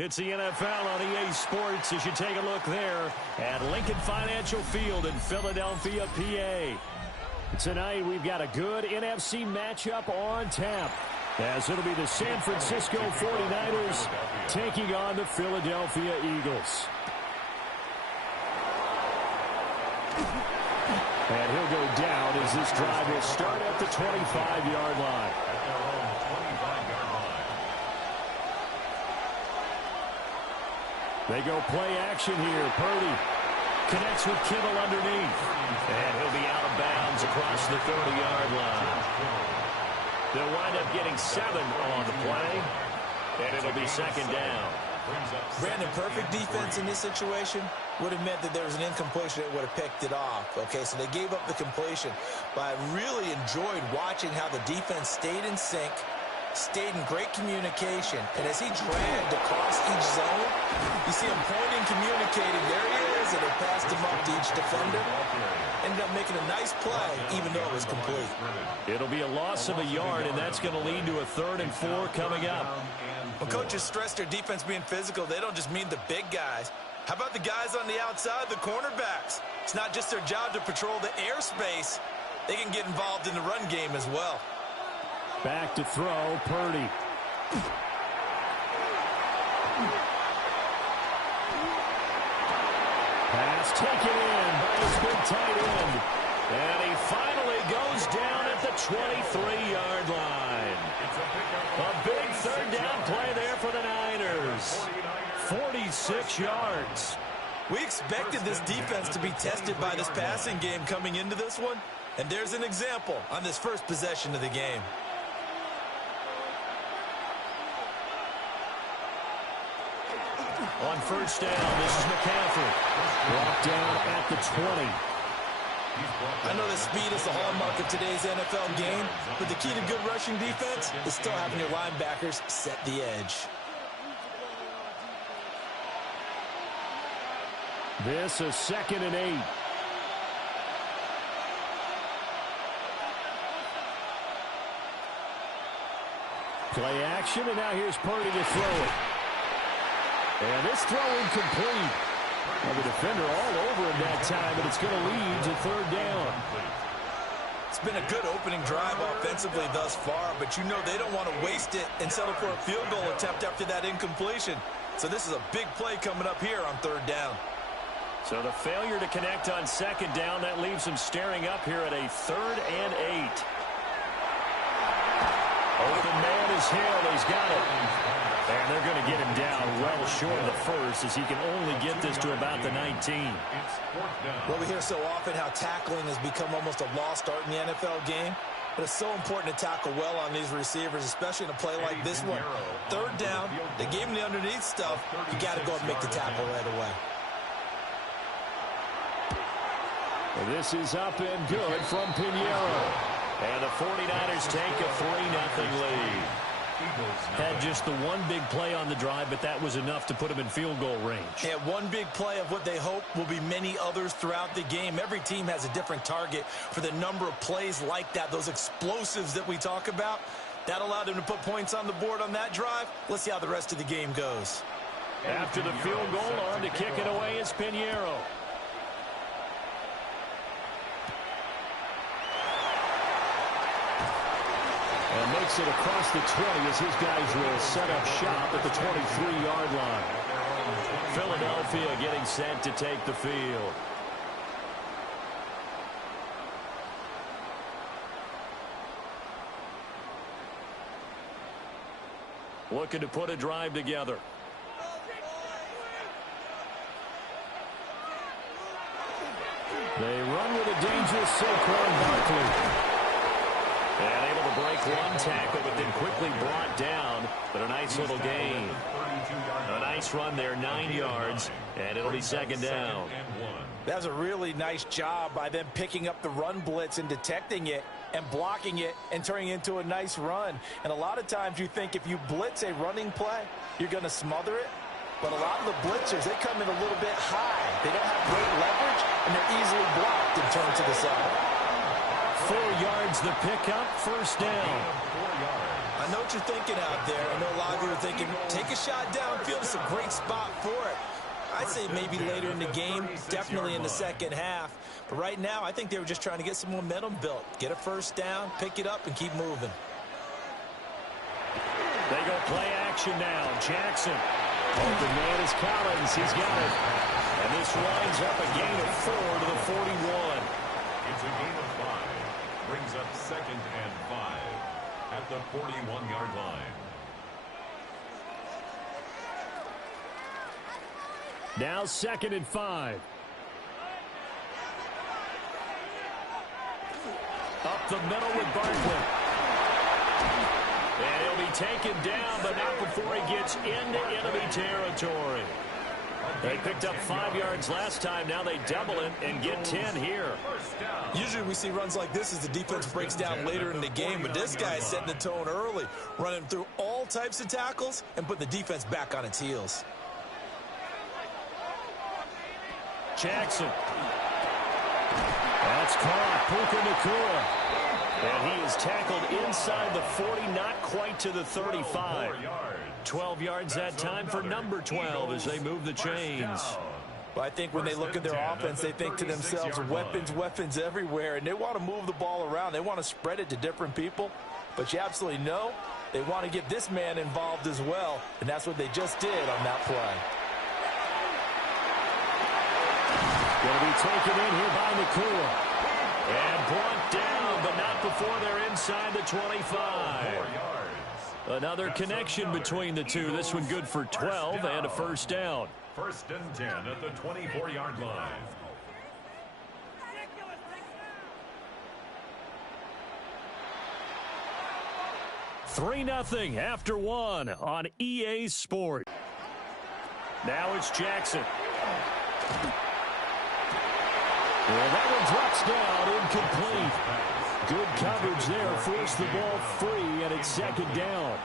It's the NFL on EA Sports as you take a look there at Lincoln Financial Field in Philadelphia, PA. Tonight we've got a good NFC matchup on tap, as it'll be the San Francisco 49ers taking on the Philadelphia Eagles. And he'll go down as this drive will start at the 25-yard line. They go play action here. Purdy connects with Kittle underneath. And he'll be out of bounds across the 30-yard line. They'll wind up getting 7 on the play. And it'll be second down. Brandon, perfect defense in this situation would have meant that there was an incompletion that would have picked it off. Okay, so they gave up the completion. But I really enjoyed watching how the defense stayed in sync, stayed in great communication, and as he dragged across each zone, you see him pointing, communicating. There he is, and they passed him up to each defender. Ended up making a nice play, even though it was complete. It'll be a loss of a yard, and that's going to lead to a 3rd and 4 coming up. When coaches stress their defense being physical, they don't just mean the big guys. How about the guys on the outside, the cornerbacks? It's not just their job to patrol the airspace. They can get involved in the run game as well. Back to throw, Purdy. Pass taken in by his big tight end. And he finally goes down at the 23-yard line. A big 3rd down play there for the Niners. 46 yards. We expected this defense to be tested by this passing game coming into this one. And there's an example on this first possession of the game. On first down, this is McCaffrey. Brought down at the 20. I know that speed is the hallmark of today's NFL game, but the key to good rushing defense is still having your linebackers set the edge. This is 2nd and 8. Play action, and now here's Purdy to throw it. And this throw incomplete. Well, the defender all over him that time, but it's going to lead to 3rd down. It's been a good opening drive offensively thus far, but you know they don't want to waste it and settle for a field goal attempt after that incompletion. So this is a big play coming up here on 3rd down. So the failure to connect on 2nd down, that leaves him staring up here at a 3rd and 8. Open man is Hill. He's got it. And they're going to get him down well short of the first, as he can only get this to about the 19. Well, we hear so often how tackling has become almost a lost art in the NFL game. But it's so important to tackle well on these receivers, especially in a play like this one. 3rd down, they gave him the underneath stuff. You got to go and make the tackle right away. Well, this is up and good from Pinheiro. And the 49ers take a 3-0 lead. Had just the one big play on the drive, but that was enough to put him in field goal range. Yeah, one big play of what they hope will be many others throughout the game. Every team has a different target for the number of plays like that, those explosives that we talk about. That allowed him to put points on the board on that drive. Let's see how the rest of the game goes. After the field goal, on to kick it away is Pinheiro. And makes it across the 20 as his guys will set up shop at the 23-yard line. Philadelphia getting set to take the field. Looking to put a drive together. They run with a dangerous Saquon Barkley. And able to break one tackle, but then quickly brought down. But a nice little gain. A nice run there, 9 yards, and it'll be 2nd down. That was a really nice job by them picking up the run blitz and detecting it and blocking it and turning it into a nice run. And a lot of times you think if you blitz a running play, you're going to smother it. But a lot of the blitzers, they come in a little bit high. They don't have great leverage, and they're easily blocked and turned to the side. 4 yards the pickup, 1st down. I know what you're thinking out there. I know a lot of you are thinking, take a shot downfield, this a great spot for it. I'd say maybe later in the game, definitely in the second half. But right now, I think they were just trying to get some momentum built. Get a first down, pick it up, and keep moving. They go play action now. Jackson. Open man is Collins. He's got it. And this winds up a gain of 4 to the 41. It's a gain of 5. Brings up 2nd and 5 at the 41-yard line. Now 2nd and 5. Up the middle with Barkley. And he'll be taken down, but not before he gets into enemy territory. They picked up 5 yards last time. Now they double it and get 10 here. Usually we see runs like this as the defense breaks down later in the game, but this guy is setting the tone early, running through all types of tackles and put the defense back on its heels. Jackson. That's caught. Puka Nacua. And he is tackled inside the 40, not quite to the 35. 12 yards that time for number 12 as they move the chains. Well, I think when they look at their offense, they think to themselves, weapons everywhere, and they want to move the ball around. They want to spread it to different people, but you absolutely know they want to get this man involved as well, and that's what they just did on that play. Going to be taken in here by Nacua. And brought down, but not before they're inside the 25. Another connection between the two. This one good for 12 and a first down. 1st and 10 at the 24-yard line. Three 3-0 after 1 on EA Sport. Now it's Jackson. Well, that one drops down, incomplete. Good coverage there, forced the ball free, and it's 2nd down.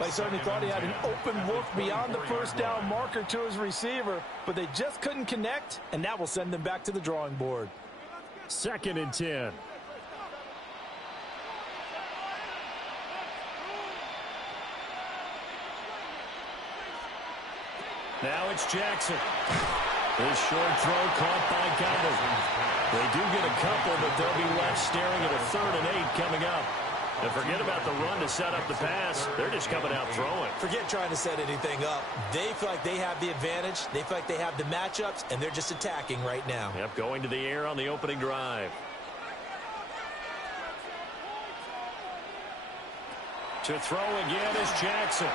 They certainly thought he had an open look beyond the first down marker to his receiver, but they just couldn't connect, and that will send them back to the drawing board. 2nd and 10. Now it's Jackson. This short throw caught by Goddard. They do get a couple, but they'll be left staring at a 3rd and 8 coming up. And forget about the run to set up the pass. They're just coming out throwing. Forget trying to set anything up. They feel like they have the advantage. They feel like they have the matchups, and they're just attacking right now. Yep, going to the air on the opening drive. To throw again is Jackson.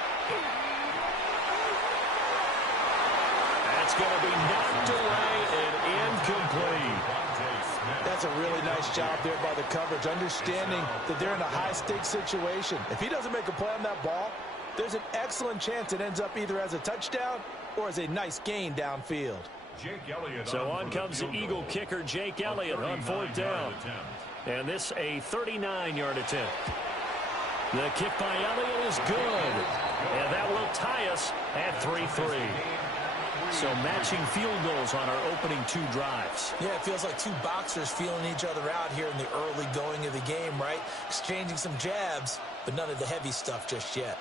That's going to be knocked away and incomplete. That's a really nice job there by the coverage, understanding that they're in a high-stakes situation. If he doesn't make a play on that ball, there's an excellent chance it ends up either as a touchdown or as a nice gain downfield. So on comes the Eagle kicker, Jake Elliott, on 4th down. And this a 39-yard attempt. The kick by Elliott is good. And that will tie us at 3-3. So matching field goals on our opening 2 drives. Yeah, it feels like 2 boxers feeling each other out here in the early going of the game, right? Exchanging some jabs, but none of the heavy stuff just yet.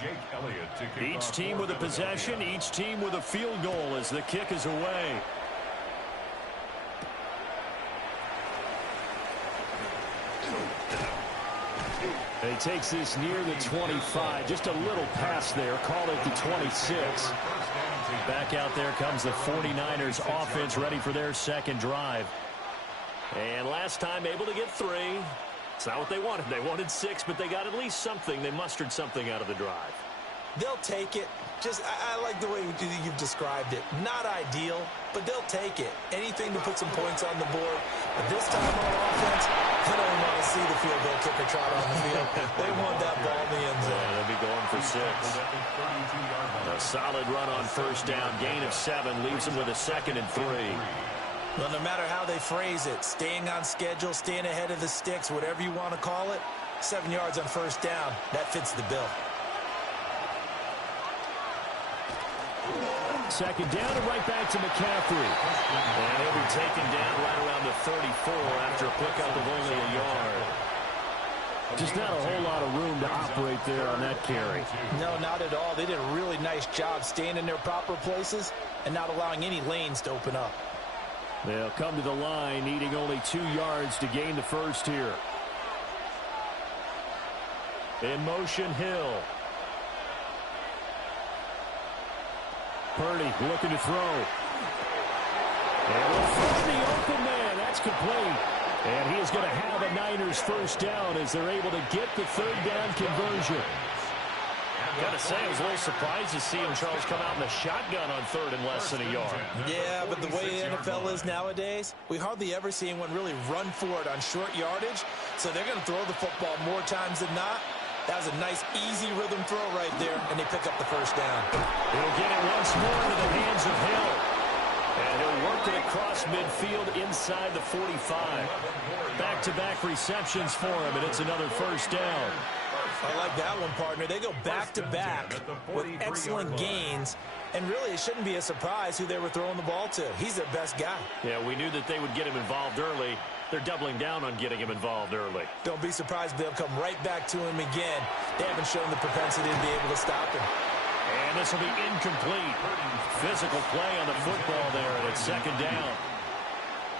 Jake Elliott to kick Each off team with a possession, each team with a field goal as the kick is away. He takes this near the 25, just a little pass there, call it the 26. Back out there comes the 49ers offense ready for their 2nd drive. And last time able to get 3. It's not what they wanted. They wanted 6, but they got at least something. They mustered something out of the drive. They'll take it. I like the way you've described it. Not ideal, but they'll take it. Anything to put some points on the board. But this time on offense, they don't want to see the field goal kicker trot on the field. They want that ball in the end zone. Yeah, they'll be going for 6. A solid run on 1st down. Gain of 7 leaves them with a 2nd and 3. Well, no matter how they phrase it, staying on schedule, staying ahead of the sticks, whatever you want to call it, 7 yards on 1st down, that fits the bill. Second down and right back to McCaffrey. And he'll be taken down right around the 34 after a pickup of only a yard. Just not a whole lot of room to operate there on that carry. No, not at all. They did a really nice job staying in their proper places and not allowing any lanes to open up. They'll come to the line needing only 2 yards to gain the first here. In motion, Hill. Purdy looking to throw. And we'll throw the open man. That's complete. And he is going to have a Niners first down as they're able to get the third down conversion. Got to say, I was a little surprised to see him, Charles, come out in the shotgun on third and less than a yard. Yeah, but the way the NFL is nowadays, we hardly ever see anyone really run for it on short yardage. So they're going to throw the football more times than not. That was a nice, easy rhythm throw right there, and they pick up the first down. He'll get it once more into the hands of Hill. And he'll work it across midfield inside the 45. Back-to-back receptions for him, and it's another first down. I like that one, partner. They go back-to-back with excellent gains, and really it shouldn't be a surprise who they were throwing the ball to. He's their best guy. Yeah, we knew that they would get him involved early. They're doubling down on getting him involved early. Don't be surprised if they'll come right back to him again. They haven't shown the propensity to be able to stop him. And this will be incomplete. Physical play on the football there, and it's second down.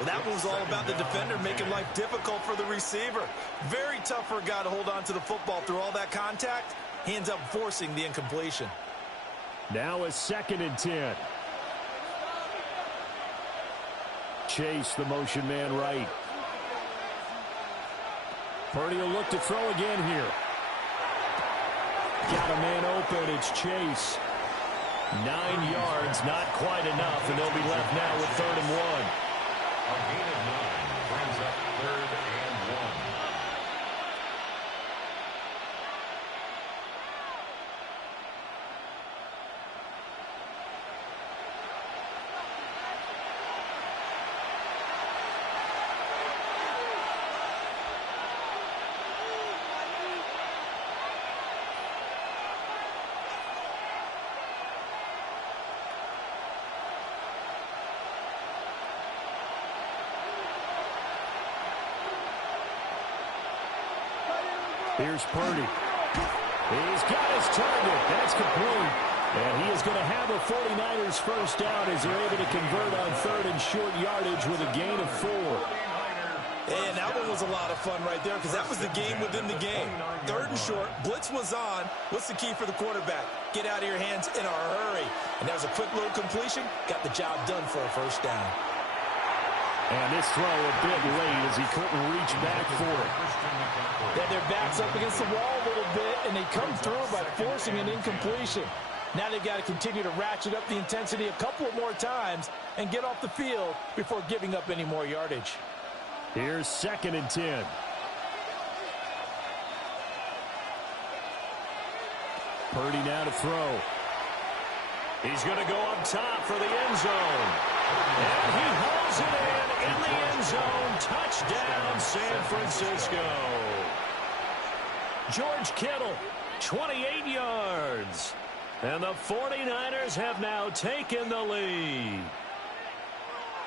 Well, that was all about the defender making life difficult for the receiver. Very tough for a guy to hold on to the football through all that contact. He ends up forcing the incompletion. Now a 2nd and 10. Chase, the motion man right. Purdy will look to throw again here. Got a man open. It's Chase. 9 yards, not quite enough, and they'll be left now with 3rd and 1. A gain of 9 brings up 3rd and 1. Here's Purdy. He's got his target. That's complete. And he is going to have a 49ers first down as they're able to convert on 3rd and short yardage with a gain of 4. And that one was a lot of fun right there because that was the game within the game. 3rd and short. Blitz was on. What's the key for the quarterback? Get out of your hands in a hurry. And that was a quick little completion. Got the job done for a first down. And this throw a bit late as he couldn't reach back for it. Then their backs up against the wall a little bit, and they come through by forcing an incompletion. Now they've got to continue to ratchet up the intensity a couple of more times and get off the field before giving up any more yardage. Here's 2nd and 10. Purdy now to throw. He's going to go up top for the end zone. And he hauls it in the end zone. Touchdown, San Francisco. George Kittle, 28 yards. And the 49ers have now taken the lead.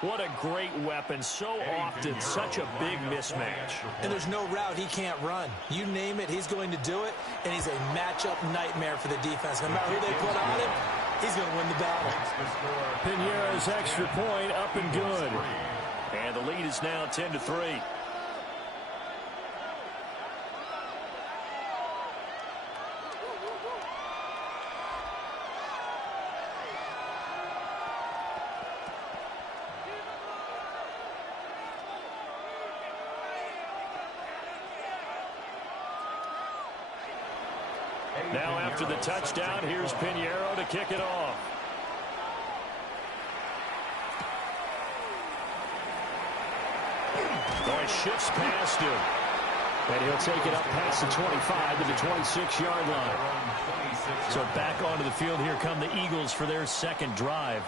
What a great weapon. So often, such a big mismatch. And there's no route he can't run. You name it, he's going to do it. And he's a matchup nightmare for the defense. No matter who they put on him, he's going to win the battle. Pinheiro's extra point up and good. And the lead is now 10-3. Now after the touchdown, here's Pinheiro to kick it off. Oh, he shifts past him. And he'll take it up past the 25 to the 26-yard line. So back onto the field here come the Eagles for their second drive.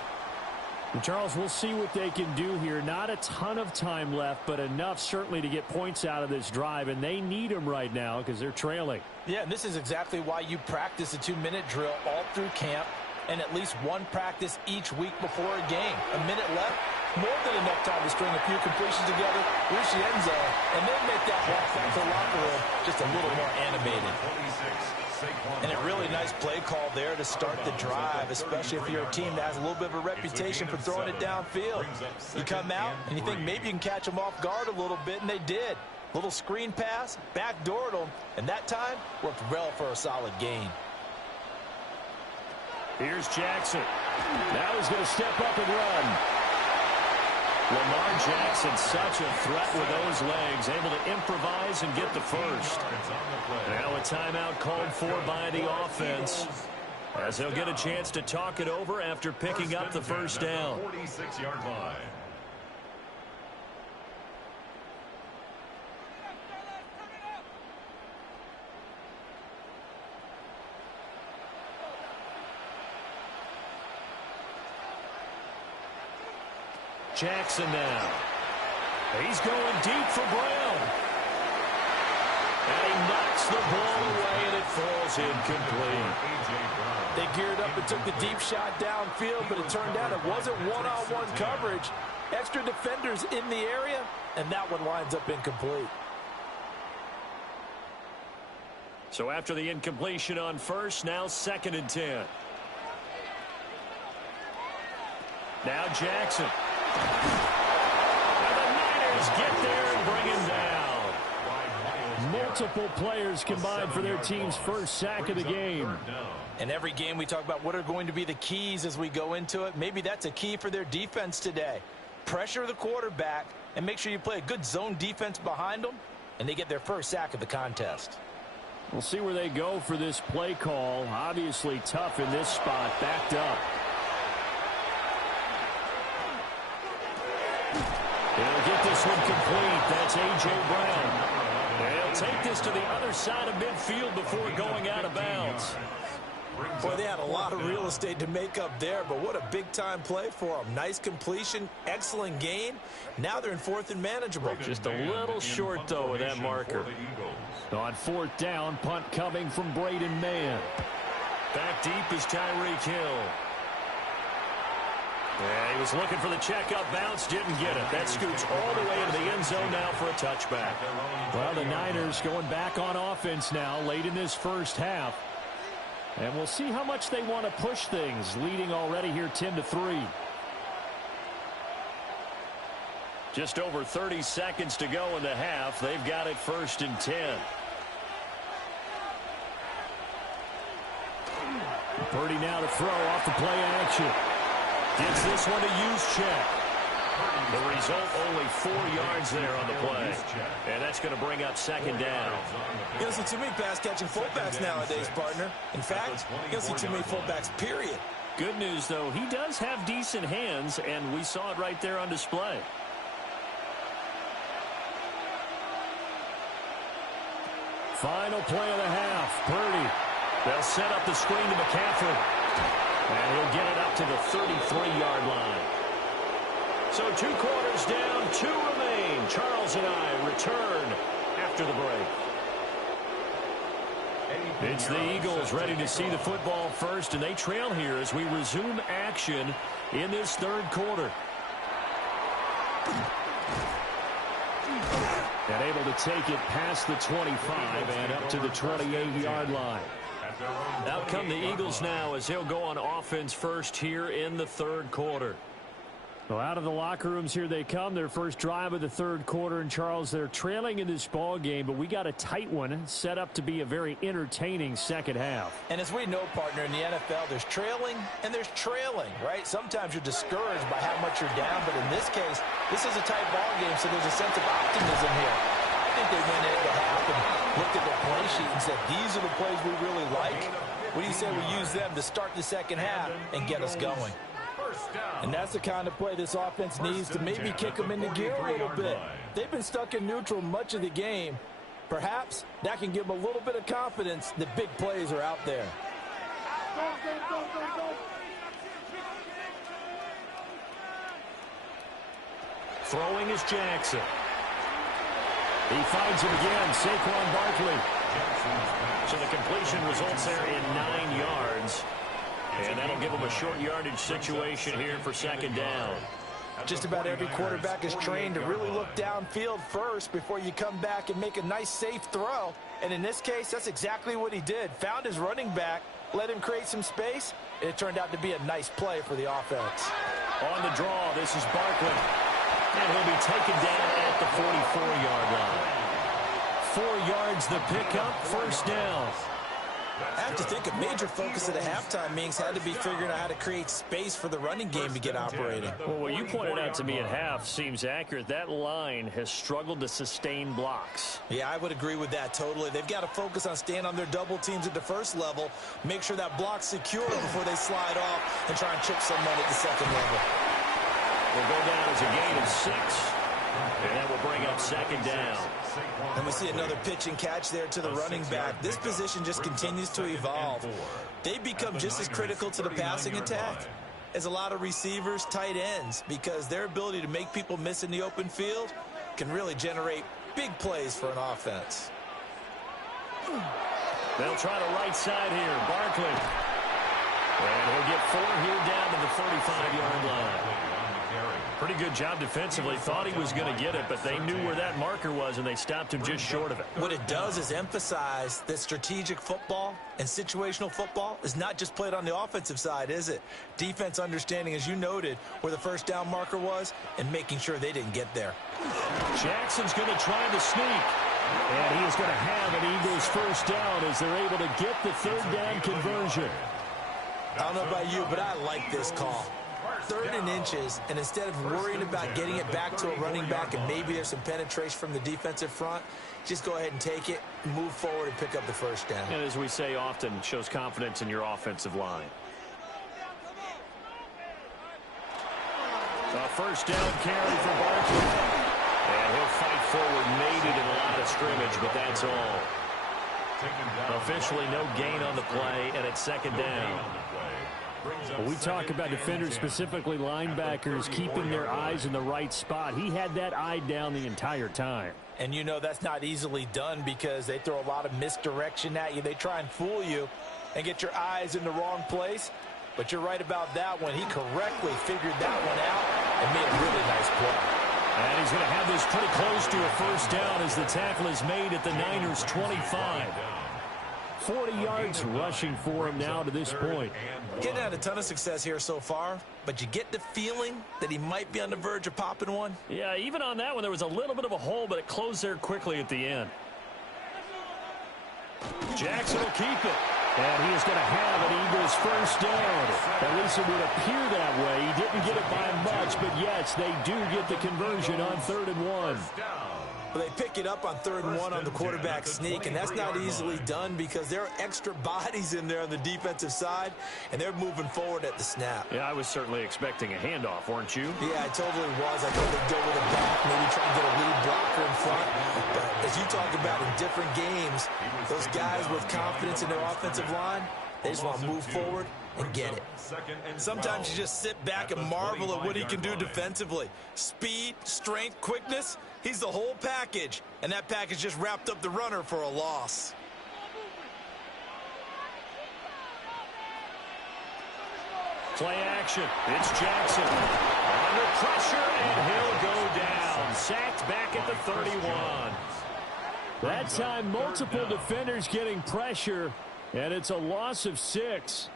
And Charles, we'll see what they can do here. Not a ton of time left, but enough certainly to get points out of this drive. And they need them right now because they're trailing. Yeah, and this is exactly why you practice a 2-minute drill all through camp. and at least one practice each week before a game. A minute left, more than enough time to string a few completions together, reach the end zone, and then make that walk back to the locker room just a little more animated. And a really nice play call there to start the drive, especially if you're a team that has a little bit of a reputation for throwing it downfield. You come out and you think maybe you can catch them off guard a little bit, and they did. Little screen pass, backdoored them, and that time worked well for a solid gain. Here's Jackson. Now he's going to step up and run. Lamar Jackson, such a threat with those legs, able to improvise and get the first. Now a timeout called for by the offense, as he'll get a chance to talk it over after picking up the first down. 46-yard line. Jackson now. He's going deep for Brown. And he knocks the ball away, and it falls incomplete. They geared up and took the deep shot downfield, but it turned out it wasn't one-on-one coverage. Extra defenders in the area, and that one winds up incomplete. So after the incompletion on first, now 2nd and 10. Now Jackson. And the Niners get there and bring him down. Multiple players combined for their team's first sack of the game. And every game we talk about what are going to be the keys as we go into it. Maybe that's a key for their defense today. Pressure the quarterback and make sure you play a good zone defense behind them, and they get their first sack of the contest. We'll see where they go for this play call. Obviously tough in this spot, backed up. He'll get this one complete. That's A.J. Brown. They'll take this to the other side of midfield before going out of bounds. Boy, they had a lot of real estate to make up there, but what a big-time play for them. Nice completion, excellent gain. Now they're in 4th and manageable. Just a little short, though, with that marker. On 4th down, punt coming from Braden Mann. Back deep is Tyreek Hill. Yeah, he was looking for the checkup bounce, didn't get it. That scoots all the way into the end zone now for a touchback. Well, the Niners going back on offense now late in this first half. And we'll see how much they want to push things, leading already here 10-3. Just over 30 seconds to go in the half. They've got it 1st and 10. Purdy now to throw off the play action. Gets this one to Juszczyk. The result, only 4 yards there on the play. And that's going to bring up 2nd down. You don't see too many pass-catching fullbacks nowadays, partner. In fact, you don't see too many fullbacks, period. Good news, though, he does have decent hands, and we saw it right there on display. Final play of the half. Purdy. They'll set up the screen to McCaffrey. And he'll get it up to the 33-yard line. So 2 quarters down, 2 remain. Charles and I return after the break. It's the Eagles ready to see the football first, and they trail here as we resume action in this 3rd quarter. And able to take it past the 25 and up to the 28-yard line. Out come the Eagles now as he'll go on offense first here in the 3rd quarter. Well, out of the locker rooms here they come. Their first drive of the 3rd quarter. And, Charles, they're trailing in this ball game, but we got a tight one set up to be a very entertaining second half. And as we know, partner, in the NFL, there's trailing and there's trailing, right? Sometimes you're discouraged by how much you're down, but in this case, this is a tight ball game, so there's a sense of optimism here. I think they went into half and looked at their play sheet and said, these are the plays we really like. What do you say we use them to start the second half and get us going? And that's the kind of play this offense needs to maybe kick them into gear a little bit. They've been stuck in neutral much of the game. Perhaps that can give them a little bit of confidence that big plays are out there. Throwing is Jackson. He finds him again, Saquon Barkley. So the completion results there in 9 yards. And that'll give them a short yardage situation here for second down. Just about every quarterback is trained to really look downfield first before you come back and make a nice, safe throw. And in this case, that's exactly what he did. Found his running back, let him create some space, and it turned out to be a nice play for the offense. On the draw, this is Barkley. And he'll be taken down at the 44-yard line. 4 yards the pickup, first down. I have to think a major focus at the halftime meetings had to be figuring out how to create space for the running game to get operating. Well, what you pointed out to me at half seems accurate. That line has struggled to sustain blocks. Yeah, I would agree with that totally. They've got to focus on staying on their double teams at the first level, make sure that block's secure before they slide off and try and chip someone at the second level. Will go down as a gain of 6, and that will bring up second down. And we see another pitch and catch there to the running back. This position just continues to evolve. They become just as critical to the passing attack as a lot of receivers, tight ends, because their ability to make people miss in the open field can really generate big plays for an offense. They'll try the right side here. Barkley. And he'll get 4 here down to the 35-yard line. Pretty good job defensively. Thought he was going to get it, but they knew where that marker was, and they stopped him just short of it. What it does is emphasize that strategic football and situational football is not just played on the offensive side, is it? Defense understanding, as you noted, where the first down marker was and making sure they didn't get there. Jackson's going to try to sneak. And he is going to have an Eagles first down as they're able to get the third down conversion. I don't know about you, but I like this call. 3rd and inches, and instead of worrying about getting it back to a running back and maybe there's some penetration from the defensive front, just go ahead and take it, move forward, and pick up the first down. And as we say often, shows confidence in your offensive line. A first down carry for Barkley. And he'll fight forward, made it in the line of scrimmage, but that's all. Officially no gain on the play, and it's second down. Well, we talk about defenders, specifically linebackers, keeping their eyes in the right spot. He had that eye down the entire time. And you know that's not easily done because they throw a lot of misdirection at you. They try and fool you and get your eyes in the wrong place. But you're right about that one. He correctly figured that one out and made a really nice play. And he's going to have this pretty close to a first down as the tackle is made at the Niners' 25. 40 yards rushing for him now to this point. Getting had a ton of success here so far, but you get the feeling that he might be on the verge of popping one. Yeah, even on that one, there was a little bit of a hole, but it closed there quickly at the end. Jackson will keep it. And he is going to have an Eagles first down. At least it would appear that way. He didn't get it by much, but yes, they do get the conversion on 3rd and 1. Well, they pick it up on 3rd and 1 on the quarterback sneak, and that's not easily done because there are extra bodies in there on the defensive side, and they're moving forward at the snap. Yeah, I was certainly expecting a handoff, weren't you? Yeah, I totally was. I thought they'd go with a back, maybe try and get a lead blocker in front. But as you talk about in different games, those guys with confidence in their offensive line, they just want to move forward and get it. Sometimes you just sit back and marvel at what he can do defensively. Speed, strength, quickness, he's the whole package. And that package just wrapped up the runner for a loss. Play action. It's Jackson. Under pressure, and he'll go down. Sacked back at the 31. That time, multiple defenders getting pressure, and it's a loss of 6.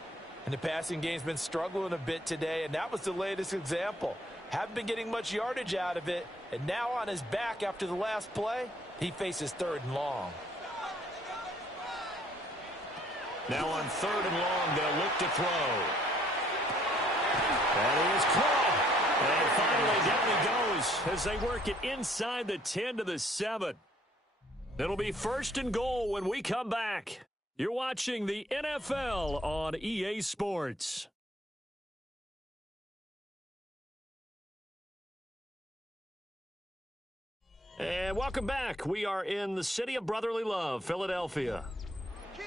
And the passing game's been struggling a bit today, and that was the latest example. Haven't been getting much yardage out of it, and now on his back after the last play, he faces 3rd and long. Now on 3rd and long, they'll look to throw. And he is caught. And finally, down he goes as they work it inside the 10 to the 7. It'll be 1st and goal when we come back. You're watching the NFL on EA Sports. And welcome back. We are in the city of brotherly love, Philadelphia.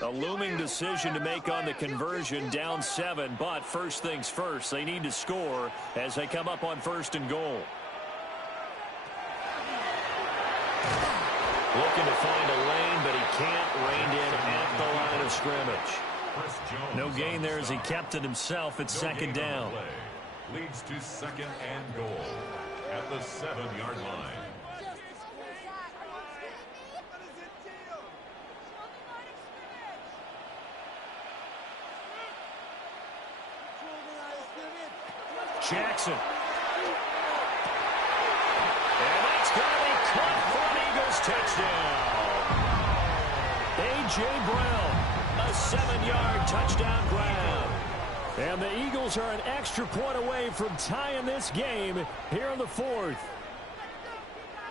A looming decision to make on the conversion, down 7. But first things first, they need to score as they come up on 1st and goal. Looking to find a lane, but he can't rein in at the line of scrimmage. Chris Jones. No gain there as he kept it himself at second down. Leads to second and goal at the 7-yard line. Jackson. And that's going to be caught for an Eagles touchdown. A.J. Brown, a 7-yard touchdown grab. And the Eagles are an extra point away from tying this game here in the fourth.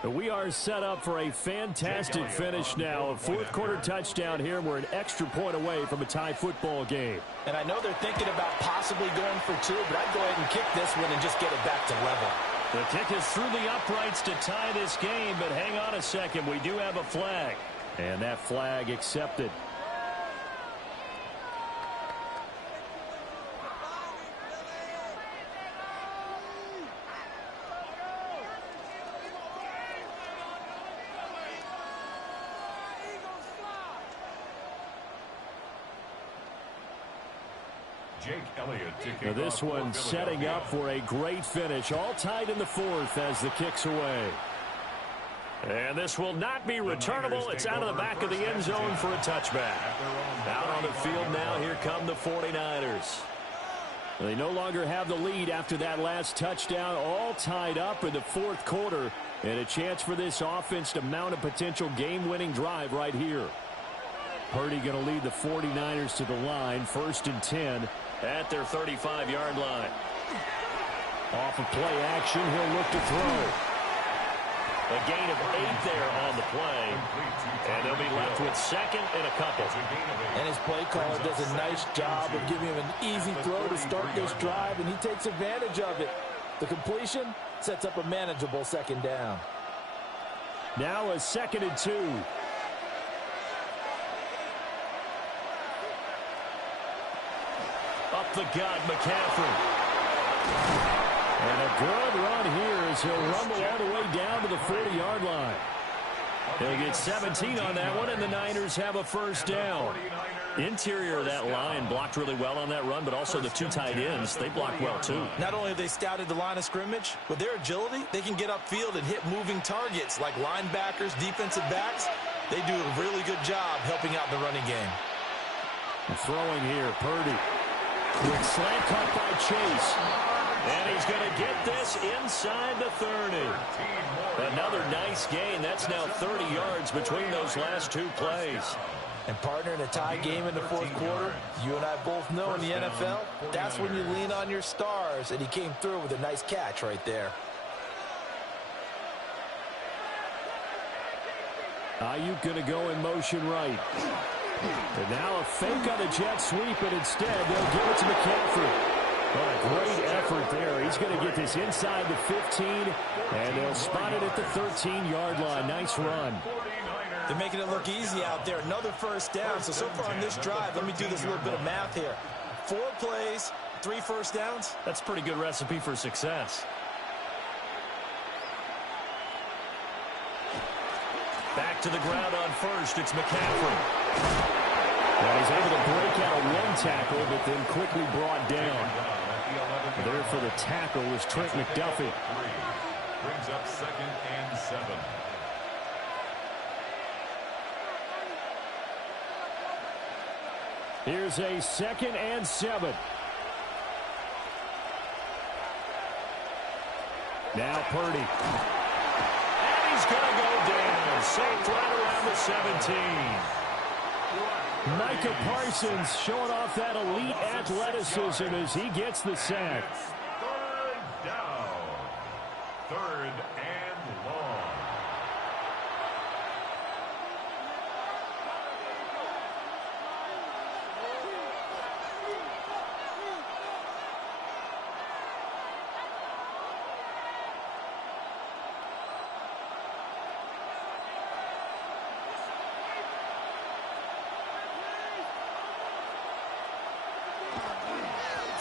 We are set up for a fantastic finish now. A fourth-quarter touchdown here. We're an extra point away from a tie football game. And I know they're thinking about possibly going for two, but I'd go ahead and kick this one and just get it back to level. The kick is through the uprights to tie this game, but hang on a second. We do have a flag. And that flag accepted. Jake Elliott to kick Now this off one for setting up for a great finish. All tied in the fourth as the kick's away. And this will not be returnable. It's out of the back of the end zone for a touchback. Out on the field now, here come the 49ers. They no longer have the lead after that last touchdown. All tied up in the fourth quarter. And a chance for this offense to mount a potential game-winning drive right here. Purdy going to lead the 49ers to the line. 1st and 10 at their 35-yard line. Off of play action, he'll look to throw. A gain of 8 there on the play. And they'll be left with second and a couple. And his play caller does a nice job of giving him an easy throw to start this drive, and he takes advantage of it. The completion sets up a manageable second down. Now a 2nd and 2. Up the gut, McCaffrey. And a good run here as he'll rumble all the way down to the 40-yard line. He'll get 17 on that one, and the Niners have a first down. Interior of that line blocked really well on that run, but also the two tight ends, they blocked well too. Not only have they scouted the line of scrimmage, with their agility, they can get upfield and hit moving targets like linebackers, defensive backs. They do a really good job helping out the running game. Throwing here, Purdy. Quick slant cut by Chase. And he's going to get this inside the 30. Another nice gain. That's now 30 yards between those last two plays. And partner, in a tie game in the fourth quarter, you and I both know in the NFL, that's when you lean on your stars, and he came through with a nice catch right there. Ayuk going to go in motion right. And now a fake on the jet sweep, and instead they'll give it to McCaffrey. What a great effort there. He's going to get this inside the 15, and they'll spot it at the 13-yard line. Nice run. They're making it look easy out there. Another first down. So far on this drive, let me do this little bit of math here. 4 plays, 3 first downs. That's a pretty good recipe for success. Back to the ground on first. It's McCaffrey. Now he's able to break out of one tackle, but then quickly brought down. There for the tackle was Trent McDuffie. Brings up 2nd and 7. Here's a 2nd and 7. Now Purdy. And he's going to go down. Safe right around the 17. Micah Parsons showing off that elite athleticism as he gets the sack. 3rd down. 3rd and long.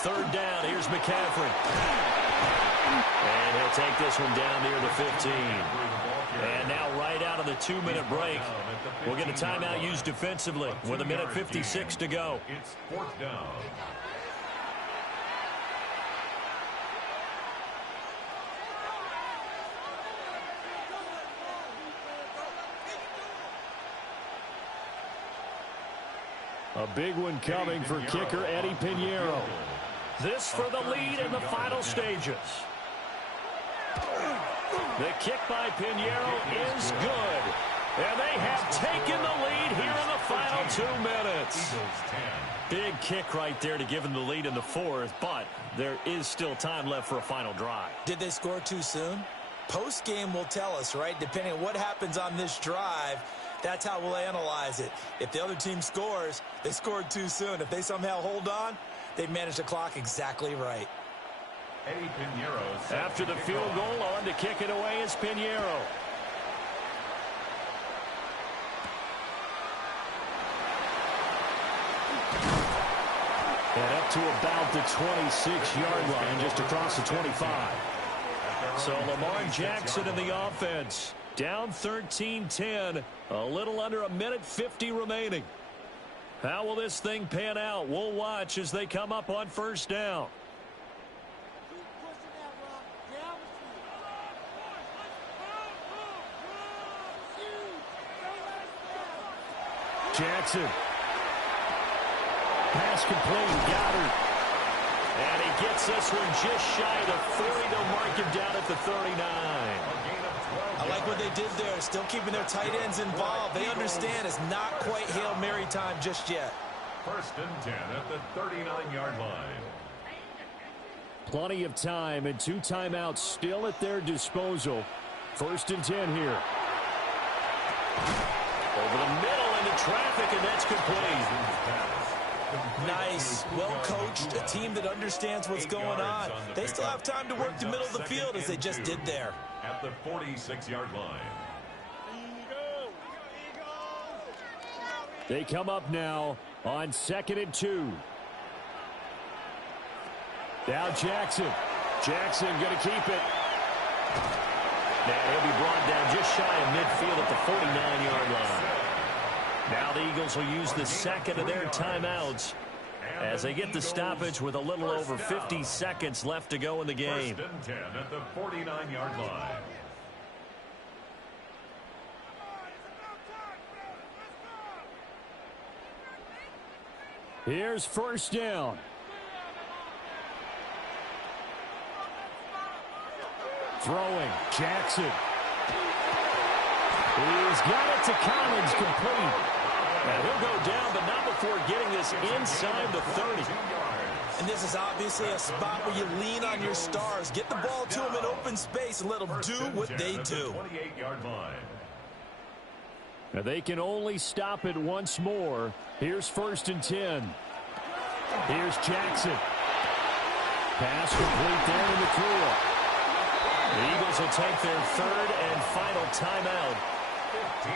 Third down, here's McCaffrey. And he'll take this one down near the 15. And now right out of the the 2-minute break. We'll get a timeout used defensively with 1:56 to go. It's 4th down. A big one coming for kicker Eddie Piñeiro. This for the lead in the final stages. The kick by Piñeiro is good. And they have taken the lead here in the final 2 minutes. Big kick right there to give them the lead in the 4th, but there is still time left for a final drive. Did they score too soon? Post-game will tell us, right? Depending on what happens on this drive, that's how we'll analyze it. If the other team scores, they scored too soon. If they somehow hold on, they've managed the clock exactly right. Eddie Piñeiro. After the field goal, on to kick it away is Piñeiro. And up to about the 26-yard line, just across the 25. So Lamar Jackson in the offense. Down 13-10. A little under 1:50 remaining. How will this thing pan out? We'll watch as they come up on 1st down. Jackson. Pass complete. Goddard. And he gets this one just shy of the 40. They'll mark him down at the 39. I like what they did there. Still keeping their tight ends involved. They understand it's not quite Hail Mary time just yet. 1st and 10 at the 39-yard line. Plenty of time and 2 timeouts still at their disposal. 1st and 10 here. Over the middle into traffic, and that's complete. Nice, well-coached, a team that understands what's going on. They still have time to work the middle of the field as they just did there. At the 46-yard line. They come up now on 2nd and 2. Now Jackson. Jackson going to keep it. And he'll be brought down just shy of midfield at the 49-yard line. Now the Eagles will use the 2nd of their timeouts as they get the stoppage with a little over 50 seconds left to go in the game. 1st and 10 at the 49-yard line. Here's 1st down. Throwing. Jackson. He's got it to Collins, complete. And he'll go down, but not before getting this inside the 30. And this is obviously a spot where you lean on your stars. Get the ball to them in open space and let them do what they do. 28-yard line. Now they can only stop it once more. Here's 1st and 10. Here's Jackson. Pass complete there in the clear. The Eagles will take their 3rd and final timeout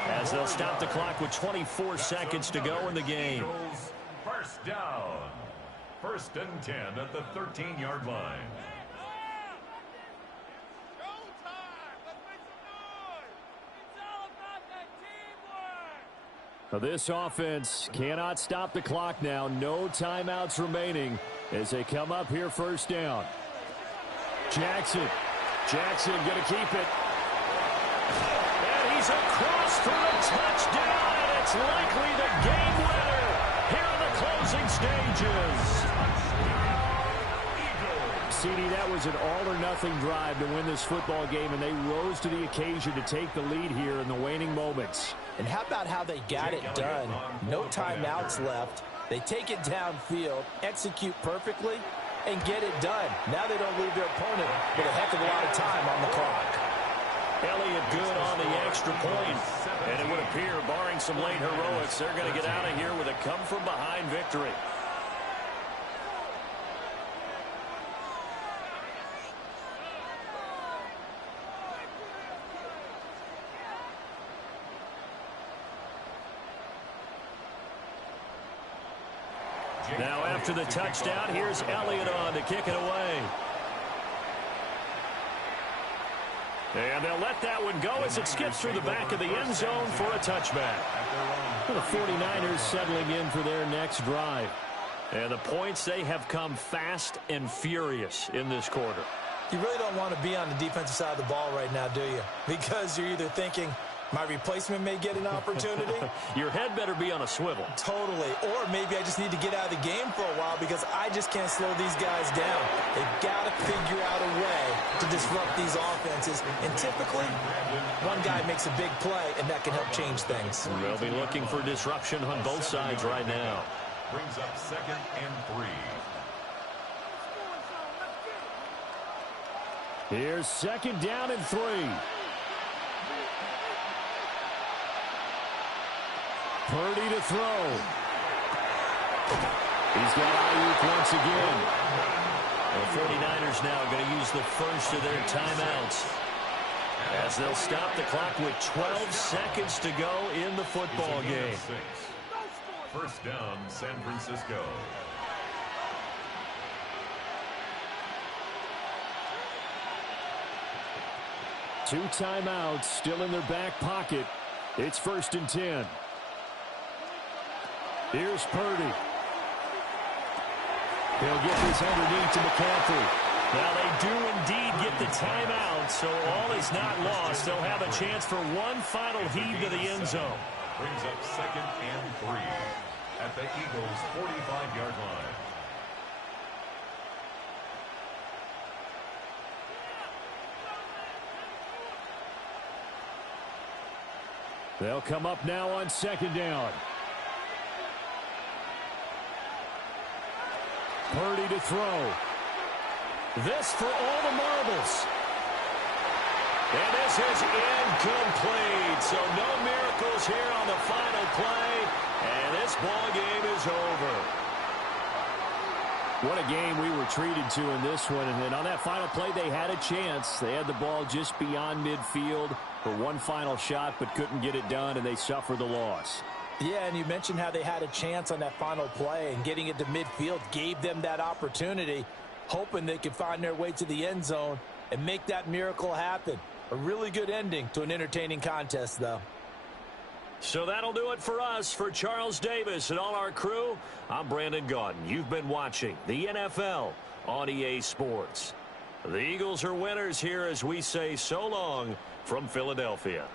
as they'll stop the clock with 24 seconds to go in the game. Eagles, 1st down. 1st and 10 at the 13-yard line. Now this offense cannot stop the clock now. No timeouts remaining as they come up here 1st down. Jackson. Jackson going to keep it. And he's across for a touchdown, and it's likely the game winner here in the closing stages. CD, that was an all-or-nothing drive to win this football game, and they rose to the occasion to take the lead here in the waning moments. And how about how they got it done? No timeouts left. They take it downfield, execute perfectly, and get it done. Now they don't leave their opponent with a heck of a lot of time on the clock. Elliott good on the extra point. And it would appear, barring some late heroics, they're going to get out of here with a come-from-behind victory. Now after the touchdown, here's Elliott on to kick it away. And they'll let that one go as it skips through the back of the end zone for a touchback. The 49ers settling in for their next drive. And the points, they have come fast and furious in this quarter. You really don't want to be on the defensive side of the ball right now, do you? Because you're either thinking, my replacement may get an opportunity. Your head better be on a swivel. Totally. Or maybe I just need to get out of the game for a while because I just can't slow these guys down. They've got to figure out a way to disrupt these offenses. And typically, one guy makes a big play, and that can help change things. They'll be looking for disruption on both sides right now. Brings up 2nd and 3. Here's 2nd down and 3. Purdy to throw. He's got Ayuk once again. The 49ers now going to use the first of their timeouts as they'll stop the clock with 12 seconds to go in the football game. 6. First down, San Francisco. Two timeouts still in their back pocket. It's 1st and 10. Here's Purdy. He'll get this underneath to McCaffrey. Now they do indeed get the timeout, so all is not lost. They'll have a chance for one final heave to the end zone. Brings up 2nd and 3 at the Eagles' 45-yard line. They'll come up now on 2nd down. Purdy to throw. This for all the marbles. And this is incomplete. So no miracles here on the final play. And this ball game is over. What a game we were treated to in this one. And then on that final play, they had a chance. They had the ball just beyond midfield for one final shot, but couldn't get it done, and they suffered the loss. Yeah, and you mentioned how they had a chance on that final play, and getting it to midfield gave them that opportunity, hoping they could find their way to the end zone and make that miracle happen. A really good ending to an entertaining contest, though. So that'll do it for us. For Charles Davis and all our crew, I'm Brandon Gaudin. You've been watching the NFL on EA Sports. The Eagles are winners here as we say so long from Philadelphia.